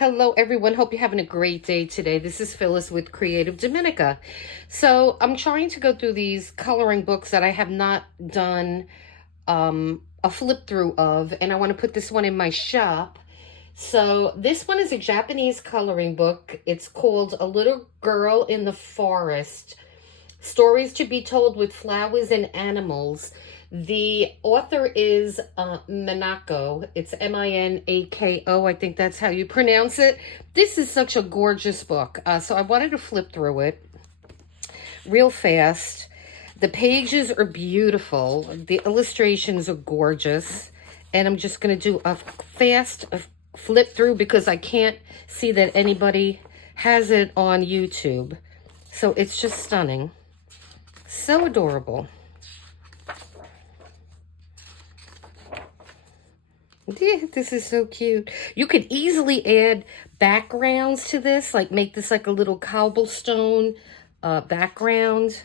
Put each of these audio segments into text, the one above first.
Hello, everyone. Hope you're having a great day today. This is Phyllis with CreativeDomenica. So I'm trying to go through these coloring books that I have not done a flip through of, and I want to put this one in my shop. So this one is a Japanese coloring book. It's called A Little Girl in the Forest, Stories to be Told with Flowers and Animals. The author is Minako. It's Minako. I think that's how you pronounce it. This is such a gorgeous book. So I wanted to flip through it real fast. The pages are beautiful. The illustrations are gorgeous. And I'm just going to do a fast flip through because I can't see that anybody has it on YouTube. So it's just stunning. So adorable. Yeah, this is so cute. You could easily add backgrounds to this, like make this like a little cobblestone background.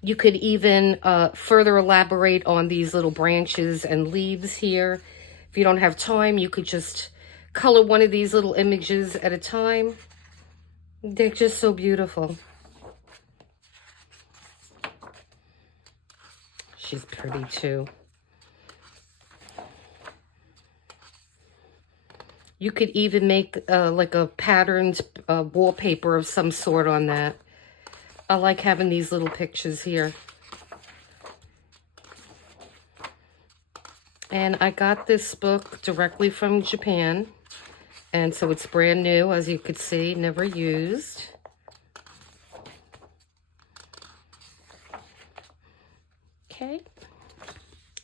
You could even further elaborate on these little branches and leaves here. If you don't have time, you could just color one of these little images at a time. They're just so beautiful. She's pretty too. You could even make like a patterned wallpaper of some sort on that. I like having these little pictures here. And I got this book directly from Japan. And so it's brand new, as you could see, never used. Okay.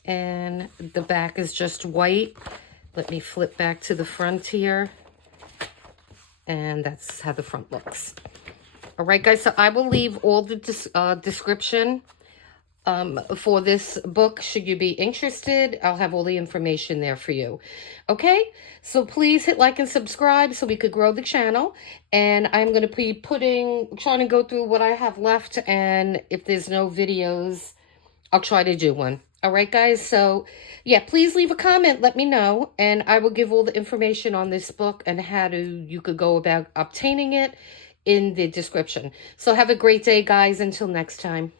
And the back is just white. Let me flip back to the front here. And that's how the front looks. All right, guys, so I will leave all the description for this book. Should you be interested, I'll have all the information there for you. Okay, so please hit like and subscribe so we could grow the channel. And I'm going to be trying to go through what I have left. And if there's no videos, I'll try to do one. All right, guys. So, yeah, please leave a comment. Let me know. And I will give all the information on this book and how you could go about obtaining it in the description. So have a great day, guys. Until next time.